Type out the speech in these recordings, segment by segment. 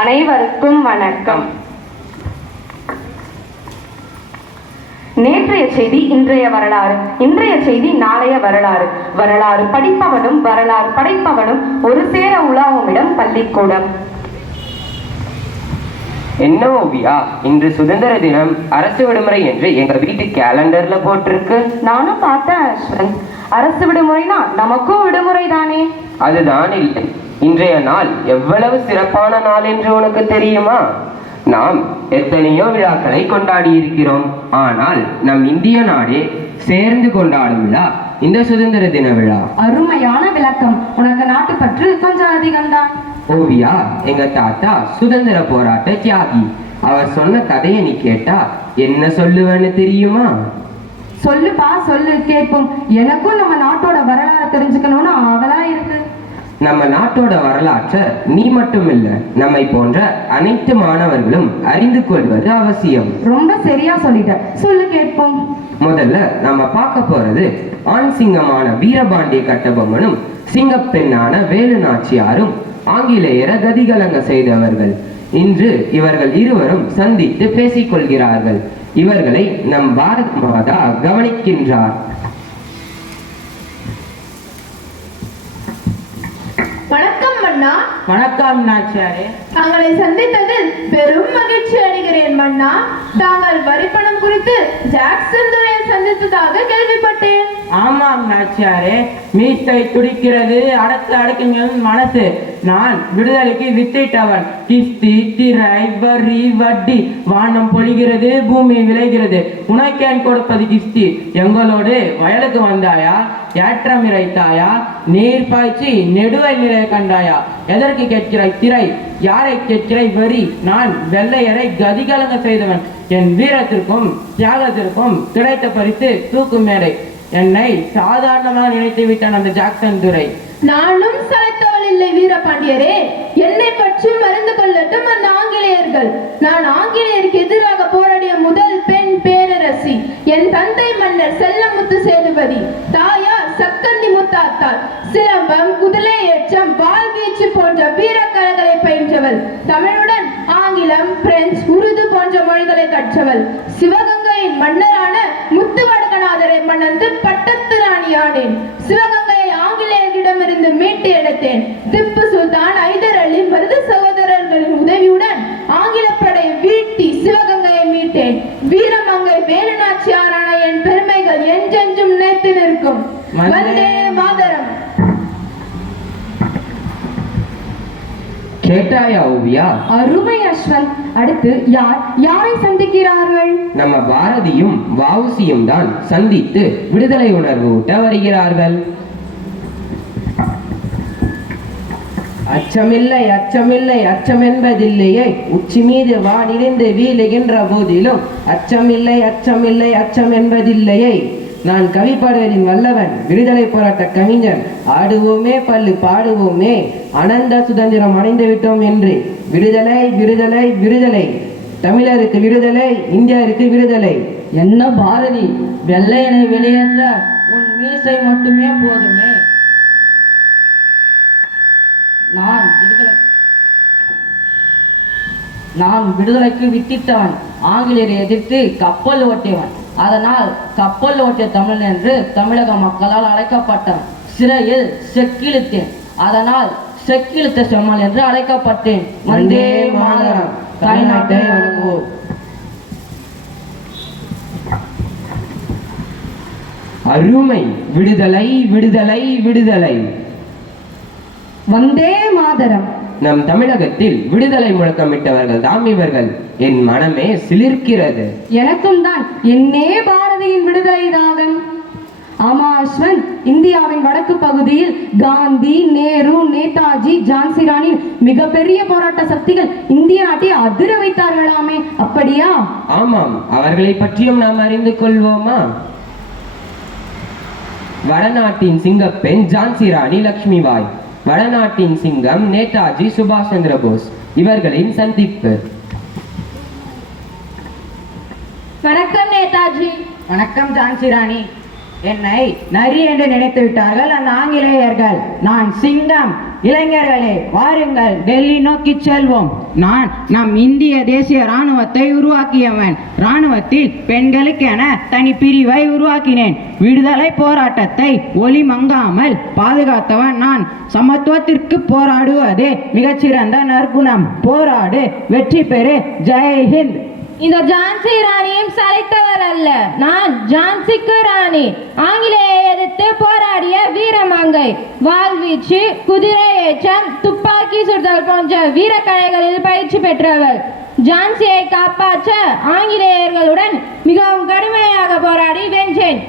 அனைவருக்கும் வணக்கம். நேற்றைய செய்தி இன்றைய வரலாறு, இன்றைய செய்தி நாளைய வரலாறு. வரலாறு படிப்பவனும் வரலாறு படைப்பவனும் ஒரு சேர உலாவும் இடம் பள்ளிக்கூடம். என்ன ஓவியா, இன்று சுதந்திர தினம், அரசு விடுமுறை என்று எங்க வீட்டு கேலண்டர்ல போட்டிருக்கு. நானும் பார்த்தேன் அஸ்வன். அரசு விடுமுறைனா நமக்கும் விடுமுறை தானே? அதுதான் இல்லை. இன்றைய நாள் எவ்வளவு சிறப்பான நாள் என்று உனக்கு தெரியுமா? நாம் எத்தனையோ விழாக்களை கொண்டாடி இருக்கிறோம். ஆனால் நம் இந்திய நாடே சேர்ந்து கொண்டாடும் விழா இந்த சுதந்திர தின விழா. அருமையான விளக்கம். உனக்கு நாட்டு பற்று கொஞ்சம் அதிகம்தான். ஓவியா, எங்க தாத்தா சுதந்திர போராட்ட தியாகி. அவர் சொன்ன கதையை நீ கேட்டா என்ன சொல்லுவேன்னு தெரியுமா? சொல்லுப்பா, சொல்லு, கேட்போம். எனக்கும் நம்ம நாட்டோட வரலாறு தெரிஞ்சுக்கணும்னு ஆவலா இருக்கு. நம்ம நாட்டோட வரலாற்றை நீ மட்டும் இல்ல, நம்மை போன்ற அனைத்து மாணவர்களும் அறிந்து கொள்வது அவசியம். ரொம்ப சரியா சொல்லிட்ட, சொல்லு கேட்போம். முதல்ல நாம பார்க்க போறது ஆண் சிங்கமான வீரபாண்டிய கட்டபொம்மனும் சிங்கப்பெண்ணான வேலு நாச்சியாரும் ஆங்கிலேயரை கதிகலங்க செய்தவர்கள். இன்று இவர்கள் இருவரும் சந்தித்து பேசிக் கொள்கிறார்கள். இவர்களை நம் பாரத் மாதா கவனிக்கின்றார். வணக்கம் மன்னா. வணக்கம் நாச்சியாரே. தங்களை சந்தித்ததில் பெரும் மகிழ்ச்சி அடைகிறேன் மன்னா. தாங்கள் வரிப்பணம் குறித்து ஜாக்சன் துரையை சந்தித்ததாக கேள்விப்பட்டேன். ஆமாம் நாச்சியாரே, மீசை துடிக்கிறது, அடக்குங்கள் மனசு. நான் விடுதலைக்கு வித்திட்டவன். கிஸ்தி, திரை, வரி, வட்டி, வானம் பொழிகிறது, பூமி விளைகிறது. உனக்கேன் கொடுப்பது கிஸ்தி? எங்களோடு வயலுக்கு வந்தாயா? ஏற்றம் இறைத்தாயா? நீர் பாய்ச்சி நெடுவல் நிலைய கண்டாயா? எதற்கு கேட்கிறாய் திரை? யாரை கேட்கிறாய் வரி? நான் வெள்ளையரை கதிகலங்க செய்தவன். என் வீரத்திற்கும் தியாகத்திற்கும் கிடைத்த பரிசு தூக்கு மேடை. என்னை சாதாரணமாக நினைத்து விட்டான் அந்த ஜாக்சன் துரை. நானும் சளைத்தவள் இல்லை வீரபாண்டியரே. என்னை பற்றி மறந்து கொள்ளட்டும் அந்த ஆங்கிலேயர்கள். நான் ஆங்கிலேயருக்கு எதிராக போராடிய முதல் பெண் பேரரசி. என் தந்தை மன்னர் செல்லமுத்து சேதுபதி, தாயார் சக்கந்தி முத்தாத்தாள். சிலம்பம், குதிரை ஏற்றம், வாழ்வீச்சு போன்ற வீரக்கலைகளை பயின்றவள். தமிழுடன் ஆங்கிலம், பிரெஞ்சு, உருது போன்ற மொழிகளை கற்றவள். சிவகங்கையின் மன்னரான முத்துவடகநாதரை மணந்து பட்டத்து ராணியானேன். சிவகங்கையை ஆங்கிலேயரிடமிருந்து மீட்டு எடுத்தேன். திப்பு சுல்தான், ஐதர் அலி, மருது சகோதரர்களின் உதவியுடன் ஆங்கில படையை வீழ்த்தி சிவகங்கையை மீட்டேன். வீரமங்கை வேலு நாச்சியாரான என் பெருமைகள் என்றென்றும் நிலைத்து நிற்கும். வந்தே மாதரம். கேட்டாயா ஓவியா? அருமை அஸ்வந்த். அடுத்து யாரை சந்திக்கிறார்கள்? நம்ம பாரதியும் வஉசியும் தான் சந்தித்து விடுதலை உணர்வு ஊட்ட வருகிறார்கள். அச்சமில்லை, அச்சமில்லை, அச்சம் என்பதில்லையே. உச்சி மீது வானிலிருந்து வீழுகின்ற போதிலும் அச்சமில்லை, அச்சமில்லை, அச்சம் என்பதில்லையே. நான் கவிப்பாடுவதின் வல்லவன், விடுதலை போராட்ட கவிஞன். ஆடுவோமே பல்லு பாடுவோமே, அனந்த சுதந்திரம் அடைந்து விட்டோம் என்று. விடுதலை, விடுதலை, விடுதலை. தமிழருக்கு விடுதலை, இந்தியாருக்கு விடுதலை. என்ன பாரதி, வெள்ளையனை வெளியேற்ற உன் மீசை மட்டுமே போதுமே. நான் விடுதலைக்கு வித்திட்டவன். ஆங்கிலேயரை எதிர்த்து கப்பல் ஓட்டியவன். அதனால் கப்பல் ஓட்டிய தமிழன் என்று தமிழக மக்களால் அழைக்கப்பட்டான். சிறையில் செக்கிழுத்தேன். அதனால் செக்கிழுத்த செம்மல் என்று அழைக்கப்பட்டேன். வந்தே மாதரம். தாய்நாட்டை வணங்குவோம். அருமை. விடுதலை, விடுதலை, விடுதலை. வந்தே மாதரம். நம் தமிழகத்தில் விடுதலை முழக்கமிட்டவர்கள் தாம் இவர்கள். என் மனமே சிலிர்க்கிறது. எனக்கும் தான். என்னே பாரதியின் விடுதலை தாகம். ஆமா அஸ்வந்த், இந்தியாவின் வடக்கு பகுதியில் காந்தி, நேரு, நேதாஜி, ஜான்சி ராணி மிகப்பெரிய போராட்ட சக்திகள் இந்திய நாட்டை அதிர வைத்தார்களாமே, அப்படியா? ஆமாம், அவர்களை பற்றியும் நாம் அறிந்து கொள்வோமா? வடநாட்டின் சிங்கப்பெண் ஜான்சி ராணி லட்சுமிபாய், வடநாட்டின் சிங்கம் நேதாஜி சுபாஷ் சந்திர போஸ். இவர்களின் சந்திப்பு. வணக்கம் நேதாஜி. வணக்கம் ஜான்சி ராணி. என்னை நரி என்று நினைத்து விட்டார்கள் அந்த ஆங்கிலேயர்கள். நான் சிங்கம். இளைஞர்களே, வாருங்கள், டெல்லி நோக்கி செல்வோம். நான் நம் இந்திய தேசிய இராணுவத்தை உருவாக்கியவன். இராணுவத்தில் பெண்களுக்கென தனி பிரிவை உருவாக்கினேன். விடுதலை போராட்டத்தை ஒளி மங்காமல் பாதுகாத்தவன் நான். சமத்துவத்திற்கு போராடுவதே மிகச்சிறந்த நற்குணம். போராடு, வெற்றி பெறு. ஜெய்ஹிந்த். இந்த ஜான்சி ராணியும் சளைத்தவர் அல்ல. நான் ஜான்சிக்கு ராணி. ஆங்கிலேய எதிர்த்து போராடிய வீரமங்கை. வாள்வீச்சு, குதிரை ஏற்றம், துப்பாக்கி சுடுதல் போன்ற வீரக்கலைகளில் பயிற்சி பெற்றவர். ஜான்சியை காப்பாற்ற ஆங்கிலேயர்களுடன் மிகவும் கடுமையாக போராடி வென்றேன்.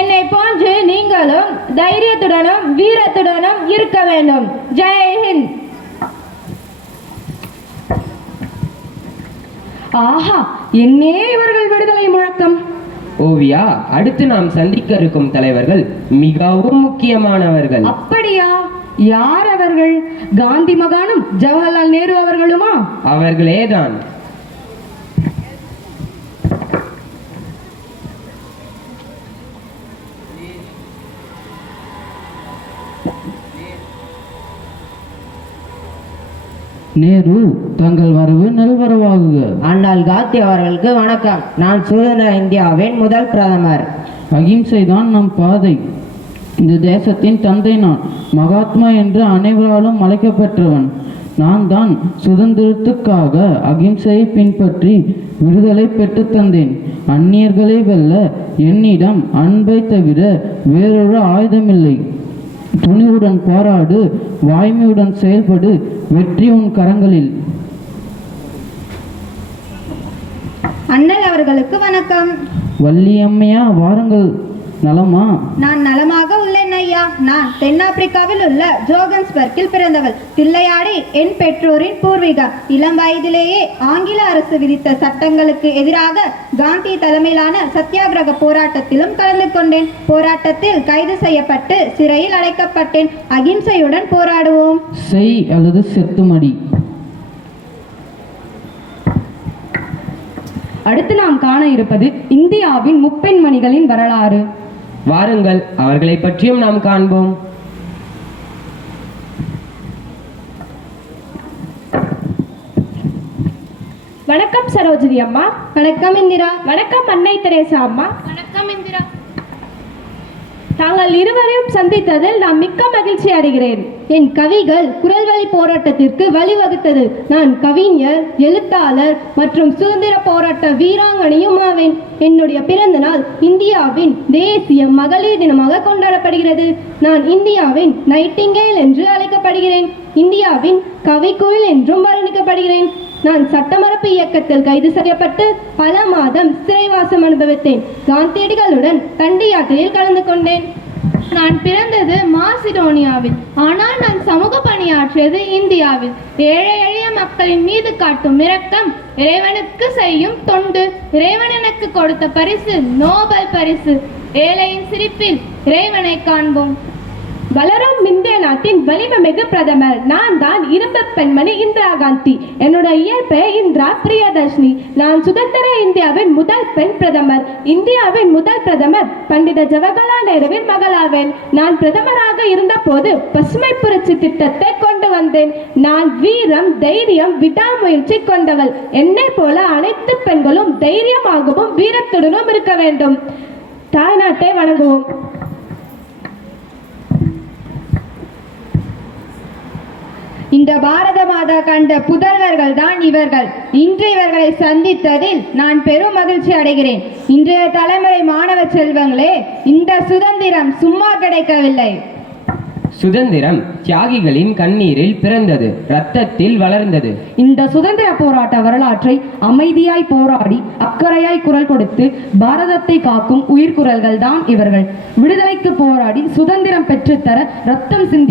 என்னை போன்று நீங்களும் தைரியத்துடனும் வீரத்துடனும் இருக்க வேண்டும். ஜெய்ஹிந்த். ஆஹா, என்னே இவர்கள் விடுதலை முழக்கம். ஓவியா, அடுத்து நாம் சந்திக்க இருக்கும் தலைவர்கள் மிகவும் முக்கியமானவர்கள். அப்படியா? யார் அவர்கள்? காந்தி மகானும் ஜவஹர்லால் நேரு அவர்களுமா? அவர்களேதான். நேரு, தங்கள் வரவு நல்வரவாகுக. அண்ணல் காந்தி அவர்களுக்கு வணக்கம். நான் சுதந்திர இந்தியாவின் முதல் பிரதமர். அகிம்சை தான் நம் பாதை. இந்த தேசத்தின் தந்தை நான். மகாத்மா என்று அனைவராலும் அழைக்கப்பெற்றவன். நான் தான் சுதந்திரத்துக்காக அகிம்சையை பின்பற்றி விடுதலை பெற்று தந்தேன். அந்நியர்களை வெல்ல என்னிடம் அன்பை தவிர வேறொரு ஆயுதமில்லை. துணிவுடன் போராடு, வாய்மையுடன் செயல்படு, வெற்றி உன் கரங்களில். அண்ணல் அவர்களுக்கு வணக்கம். வள்ளியம்மையா, வாருங்கள். நலமா? நான் நலமாக உள்ளேன் ஐயா. நான் தென்னாப்பிரிக்காவில் உள்ள ஜோகன்ஸ்பர்க்கில் பிறந்தவள். தில்லையாடி என் பெற்றோரின் பூர்வீகா. இளம் வயதிலேயே ஆங்கில அரசு விதித்த சட்டங்களுக்கு எதிராக காந்தி தலைமையிலான சத்தியாகிரக போராட்டத்திலும் கலந்து கொண்டேன். போராட்டத்தில் கைது செய்யப்பட்டு சிறையில் அடைக்கப்பட்டேன். அகிம்சையுடன் போராடுவோம். செய் அல்லது செத்துமடி. அடுத்து நாம் காண இருப்பது இந்தியாவின் முப்பெண்மணிகளின் வரலாறு. வாருங்கள், அவர்களை பற்றியும் நாம் காண்போம். வணக்கம் சரோஜினி அம்மா. வணக்கம் இந்திரா. வணக்கம் அன்னை தெரேசா அம்மா. வணக்கம் இந்திரா. தாங்கள் இருவரையும் சந்தித்ததில் நான் மிக்க மகிழ்ச்சி அடைகிறேன். என் கவிகள் குரல் வழி போராட்டத்திற்கு வழிவகுத்தது. நான் கவிஞர், எழுத்தாளர் மற்றும் சுதந்திர போராட்ட வீராங்கனையும் ஆவேன். என்னுடைய பிறந்த நாள் இந்தியாவின் தேசிய மகளிர் தினமாக கொண்டாடப்படுகிறது. நான் இந்தியாவின் நைட்டிங்கேல் என்று அழைக்கப்படுகிறேன். இந்தியாவின் கவிக்குயில் என்றும் வர்ணிக்கப்படுகிறேன். நான் சட்டமறுப்பு இயக்கத்தில் கைது செய்யப்பட்டு பல மாதம் சிறைவாசம் அனுபவித்தேன். காந்தியடிகளுடன் தண்டி யாத்திரையில் கலந்து கொண்டேன். நான் பிறந்தது மாசிடோனியாவில், ஆனால் நான் சமூக பணியாற்றியது இந்தியாவில். ஏழை எளிய மக்களின் மீது காட்டும் இரக்கம், இறைவனுக்கு செய்யும் தொண்டு. இறைவன் எனக்கு கொடுத்த பரிசு நோபல் பரிசு. ஏழையின் சிரிப்பில் இறைவனை காண்போம். வளரும் இந்திய நாட்டின் வலிமை மிகு பிரதமர் நான் தான். இரும்பு பெண்மணி இந்திரா காந்தி. என்னோட இயற்பெயர் இந்திரா பிரியதர்ஷினி. நான் சுதந்திர இந்தியாவின் முதல் பெண் பிரதமர். இந்தியாவின் முதல் பிரதமர் பண்டித ஜவஹர்லால் நேருவின் மகளாவேன். நான் பிரதமராக இருந்த போது பசுமை புரட்சி திட்டத்தை கொண்டு வந்தேன். நான் வீரம், தைரியம், விடாமுயற்சி கொண்டவள். என்னை போல அனைத்து பெண்களும் தைரியமாகவும் வீரத்துடனும் இருக்க வேண்டும். தாய்நாட்டை வணங்குவோம். இந்த பாரத மாதா கண்ட புதல்வர்கள் தான் இவர்கள். இன்று இவர்களை சந்தித்ததில் நான் பெரும் மகிழ்ச்சி அடைகிறேன். இன்றைய தலைமுறை மாணவ செல்வங்களே, இந்த சுதந்திரம் சும்மா கிடைக்கவில்லை. சுதந்திரம் தியாகிகளின் கண்ணீரில் பிறந்தது, இரத்தத்தில் வளர்ந்தது. இந்த சுதந்திர போராட்ட வரலாற்றை அமைதியாய் போராடி அக்கறையாய் குரல் கொடுத்து பாரதத்தை காக்கும் உயிர்குரல்கள் தான் இவர்கள். விடுதலைக்கு போராடி சுதந்திரம் பெற்றுத்தர ரத்தம் சிந்தி